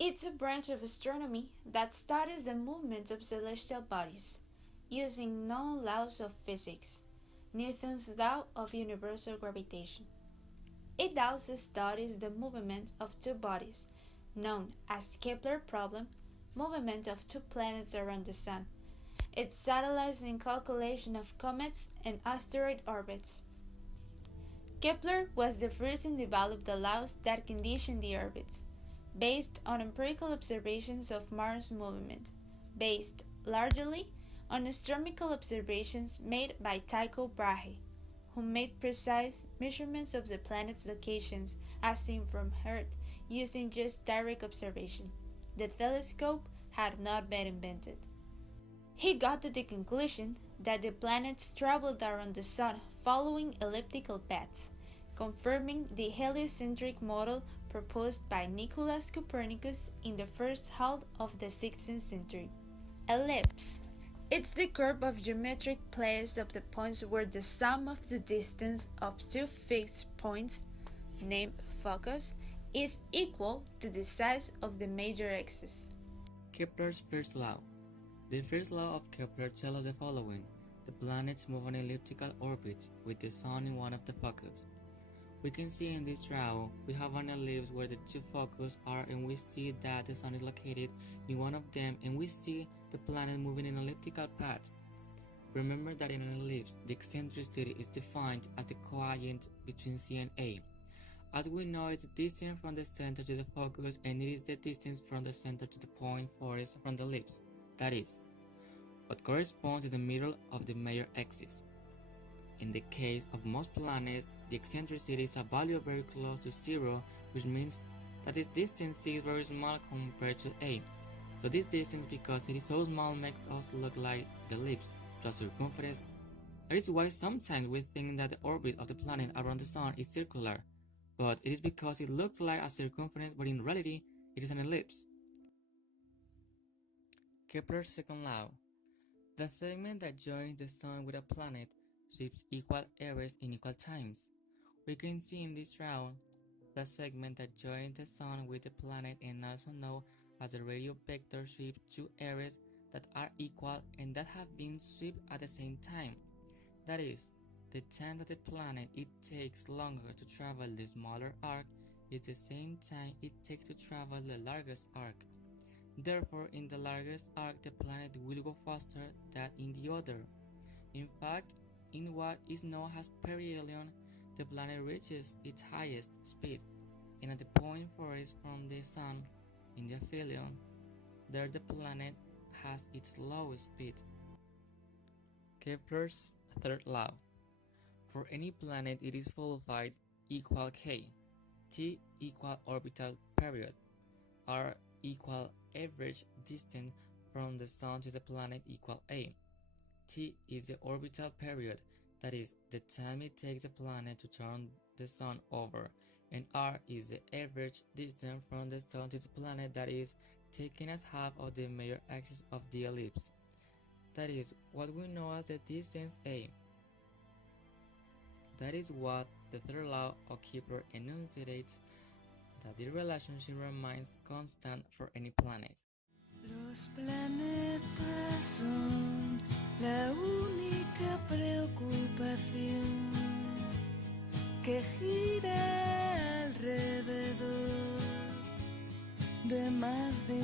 It's a branch of astronomy that studies the movement of celestial bodies, using known laws of physics, Newton's law of universal gravitation. It also studies the movement of two bodies, known as Kepler problem, movement of two planets around the Sun. It analyzes in calculation of comets and asteroid orbits. Kepler was the first to develop the laws that condition the orbits, based on empirical observations of Mars' movement, based largely on astronomical observations made by Tycho Brahe, who made precise measurements of the planet's locations as seen from Earth using just direct observation. The telescope had not been invented. He got to the conclusion that the planets traveled around the Sun following elliptical paths, confirming the heliocentric model proposed by Nicolaus Copernicus in the first half of the 16th century. Ellipse. It's the curve of geometric place of the points where the sum of the distance of two fixed points, named focus, is equal to the size of the major axis. Kepler's first law. The first law of Kepler tells us the following. The planets move on elliptical orbits with the Sun in one of the focus. We can see in this draw, we have an ellipse where the two focuses are, and we see that the Sun is located in one of them, and we see the planet moving in an elliptical path. Remember that in an ellipse, the eccentricity is defined as the coadjuvant between C and A. As we know, it's the distance from the center to the focus, and it is the distance from the center to the point farthest from the ellipse. That is, what corresponds to the middle of the major axis. In the case of most planets, the eccentricity is a value very close to zero, which means that its distance C is very small compared to A. So this distance, because it is so small, makes us look like the ellipse to a circumference. That is why sometimes we think that the orbit of the planet around the Sun is circular, but it is because it looks like a circumference, but in reality, it is an ellipse. Kepler's second law. The segment that joins the Sun with a planet sweeps equal areas in equal times. We can see in this round the segment that joins the Sun with the planet, and also known as the radial vector, sweeps two areas that are equal and that have been swept at the same time. That is, the time that the planet it takes longer to travel the smaller arc is the same time it takes to travel the largest arc. Therefore, in the largest arc, the planet will go faster than in the other. In fact, in what is known as perihelion, the planet reaches its highest speed, and at the point farthest from the Sun, in the aphelion, there the planet has its lowest speed. Kepler's third law. For any planet, it is followed equal k, t equal orbital period, r equal average distance from the Sun to the planet equal a. T is the orbital period, that is, the time it takes the planet to turn the Sun over, and r is the average distance from the Sun to the planet, that is, taken as half of the major axis of the ellipse. That is what we know as the distance a. That is what the third law of Kepler enunciates, that the relationship remains constant for any planet. Los planetas son la única preocupación que gira alrededor de más de